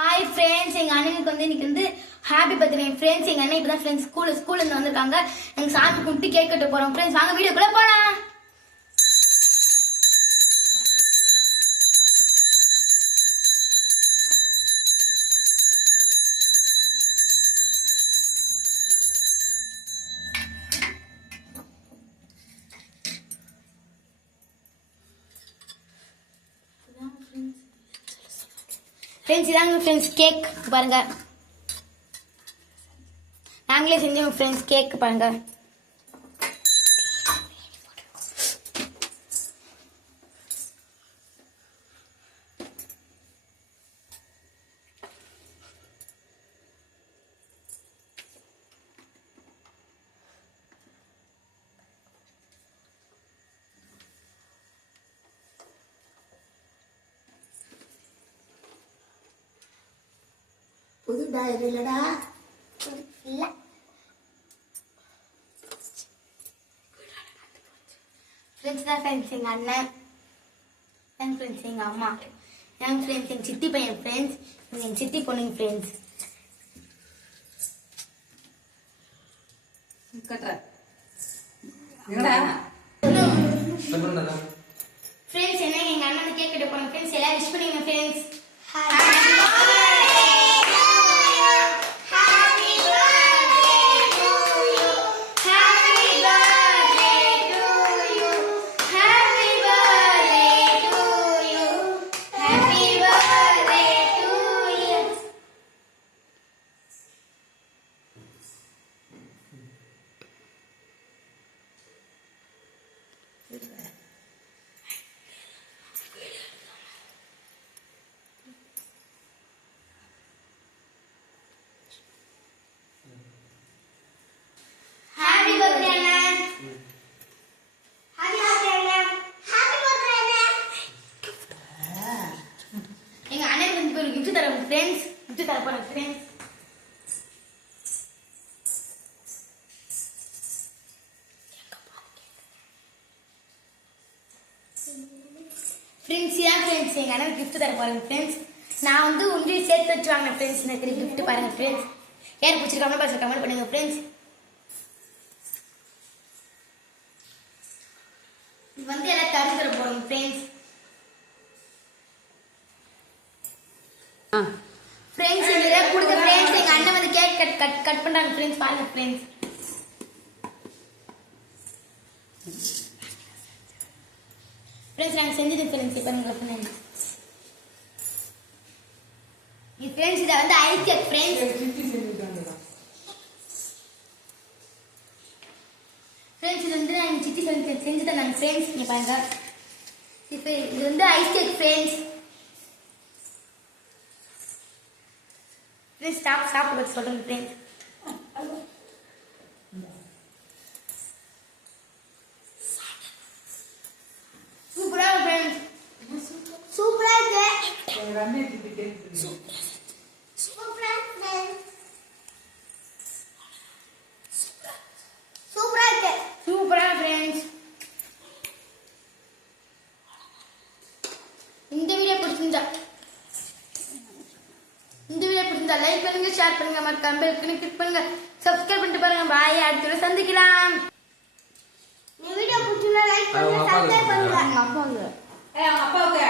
Hi friends, எங்கள் அண்ணனுக்கு இன்னைக்கு ஹாப்பி பர்த்டே ஃப்ரெண்ட்ஸ். எங்கள் அண்ணன் இப்போ தான் ஃப்ரெண்ட்ஸ் ஸ்கூல்லேருந்து வந்திருக்காங்க. எங்கள் சாமி கும்பிட்டு கேக் கட்ட போகிறோம் ஃப்ரெண்ட்ஸ். வாங்க வீடியோக்குள்ளே போகலாம். ஃப்ரெண்ட்ஸ் இதாங்க ஃப்ரெண்ட்ஸ் கேக் பாருங்க. நாங்களே செஞ்சோம் ஃப்ரெண்ட்ஸ் கேக் பாருங்க. புது டயர் இல்லடா இல்ல ஃப்ரெண்ட்ஸ் தான் ஃப்ரெண்ட்ஸ் எங்கள் அண்ணன், என் ஃப்ரெண்ட்ஸ் எங்கள் அம்மா, என் ஃப்ரெண்ட்ஸ் எங்கள் சித்தி பையன் ஃப்ரெண்ட்ஸ், எங்கள் சித்தி பொண்ணுங்க ஃப்ரெண்ட்ஸ். ஃப்ரெண்ட்ஸ் என்ன எங்கள் அண்ணன் கேக் கட்ட போகிறோம் ஃப்ரெண்ட்ஸ். எல்லாம் விஷ் பண்ணுங்க ஃப்ரெண்ட்ஸ். ஃப்ரெண்ட்ஸ் கிஃப்ட் தர போறேன் ஃப்ரெண்ட்ஸ். ஃப்ரெண்ட்ஸ் யா ஃப்ரெண்ட்ஸ் எங்க அண்ணன் கிஃப்ட் தர போறேன் ஃப்ரெண்ட்ஸ். நான் உண்டியை சேர்த்து வச்சு வாங்கினேன் ஃப்ரெண்ட்ஸ். எனக்கு கிஃப்ட் பாருங்க ஃப்ரெண்ட்ஸ். யார் பிடிச்சிருக்காங்க பாருங்க, கமெண்ட் பண்ணுங்க ஃப்ரெண்ட்ஸ். இது எல்லாம் தர போறோம் ஃப்ரெண்ட்ஸ். ஃப்ரெண்ட்ஸ் இதெல்லாம் கொடுங்க ஃப்ரெண்ட்ஸ். எங்க அண்ணன் கேக் கட் பண்றாங்க ஃப்ரெண்ட்ஸ். பாருங்க ஃப்ரெண்ட்ஸ். ஃப்ரெண்ட்ஸ் நாங்க செஞ்சது ஃப்ரெண்ட்ஸ் இப்போ நீங்க பண்ணுங்க. இது ஃப்ரெண்ட்ஸ் இத ஐஸ் கேக் ஃப்ரெண்ட்ஸ். ஃப்ரெண்ட்ஸ் இது நான் சித்தி செஞ்சு தந்தாங்க ஃப்ரெண்ட்ஸ். நீங்க பாருங்க. இப்போ இது ஐஸ் கேக் ஃப்ரெண்ட்ஸ். ஃப்ரெண்ட்ஸ் சாப்பிட்டு சொல்றேன் ஃப்ரெண்ட்ஸ். சூப்பரா ஃப்ரெண்ட்ஸ், சூப்பரா இருக்கு. சூப்பரா ஃப்ரெண்ட்ஸ், சூப்பரா இருக்கு. சூப்பரா ஃப்ரெண்ட்ஸ். இந்த வீடியோ பிடிச்சிருந்தா லைக் பண்ணுங்க, ஷேர் பண்ணுங்க, மறக்காம பெல் ஐகானை கிளிக் பண்ணுங்க, சப்ஸ்கிரைப் பண்ணிட்டு பாருங்க. பாய், அடுத்த சந்திக்கலாம். இந்த வீடியோ பிடிச்சிருந்தா லைக் பண்ணுங்க, சப்ஸ்கிரைப் பண்ணுங்க. அப்பாவுக்கு